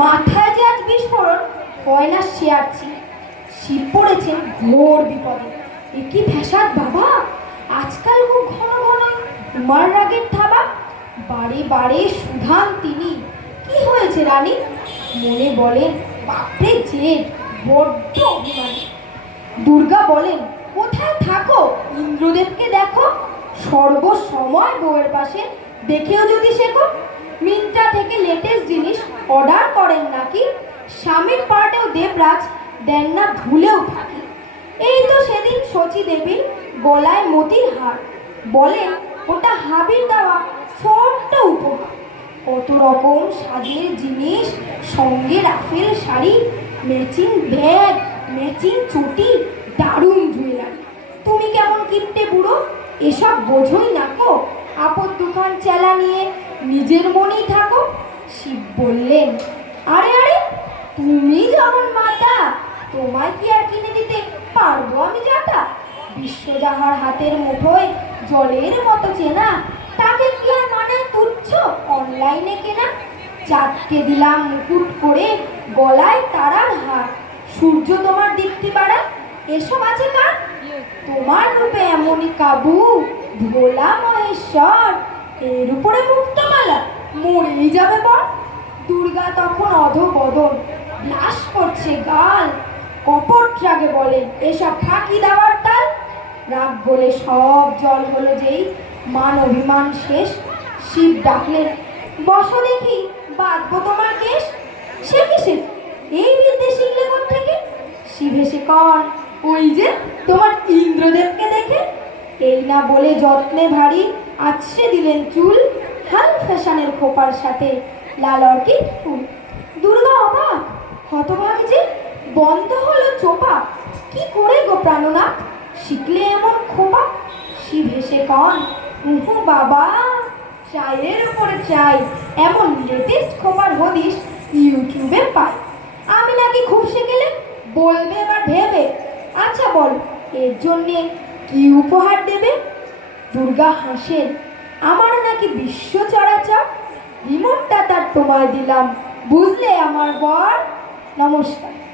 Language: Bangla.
মাথায় যে আজ বিস্ফোরণ হয় না সে শিব পড়েছেন ঘোর বিপদে। এ কি ফ্যাসাদ বাবা? আজকাল খুব ঘন ঘন উমার রাগের থাবা বারে বারে সুধান তিনি। কি হয়েছে রানী? মনে বলেন, বাপরে যে বড্ড অভিমানী। দুর্গা বলেন, কোথায় থাকো? ইন্দ্রদেবকে দেখো। সর্বসময় বউয়ের পাশে, দেখেও যদি শেখো। মিন্ত্রা থেকে জিনিস অর্ডার করেন নাকি? স্বামীর পার্টেও দেবরাজ দেন না ধুলেও থাকি। এই তো সেদিন শচী দেবীর গলায় মতির হার। বলেন, ওটা হাবির দেওয়া ছোট্ট উপহার। কত রকম সাজের জিনিস, সঙ্গে ruffle sari, matching bag, matching চটি, দারুণ জুয়েলারি। তুমি কেমন কিনতে বুড়ো? এসব বোঝোই না কো। আপদ দোকান চেলা নিয়ে নিজের মনেই থাকো। শিব বললেন, আরে আরে, তুমি যেমন মাতা, তোমায় কি আর কিনে দিতে পারব আমি যাটা বিশ্বজাহার হাতের মুঠোয় জলের মতো চেনা, তাকে কি আর মানে তুচ্ছ অনলাইনে কেনা? চাঁদকে দিলাম মুকুট করে গলায় তারার হার। সূর্য তোমার দীপ্তি বাড়ায় এসব আছে কার? তোমার রূপে এমনই কাবু ভোলা মহেশ্বর, এর উপরে মুক্তমালা মরেই যাবে বর। দুর্গা তখন অধবদন। লাশ করছে গাল। কপট রাগে বলে, এসব ফাঁকি দেওয়ার তাল? রাগ বলে, সব জল হলো যেই মান অভিমান শেষ। শিব ডাকলেন, বসো দেখি, বাঁধবো তোমার কেশ? সে কিসে? এই বিদ্যে শিখলে কোথ থেকে শিব এসে কন, ওই যে তোমার ইন্দ্রদেবকে দেখে? এই না বলে যত্নে ভারী আছড়ে দিলেন চুল। ফ্যাশনের খোপার সাথে লাল অর্কিড ফুল। দুর্গা অবাক, হতভাগ যে বন্ধ হলো চোপা। কি করে গো প্রাণনাথ, শিখলে এমন খোপা? শিব হেসে কন, উহু বাবা, চায়ের উপরে চাই। এমন লেটেস্ট খোপার হদিস ইউটিউবে পাই। আমি নাকি খুব শিখেলে বলবে এবার ভেবে আচ্ছা বল, এর জন্যে কি উপহার দেবে? দুর্গা হাসেন আমার নাকি বিশ্ব চরাচর। রিমোটটা তার তোমায় দিলাম। বুঝলে আমার বর? নমস্কার।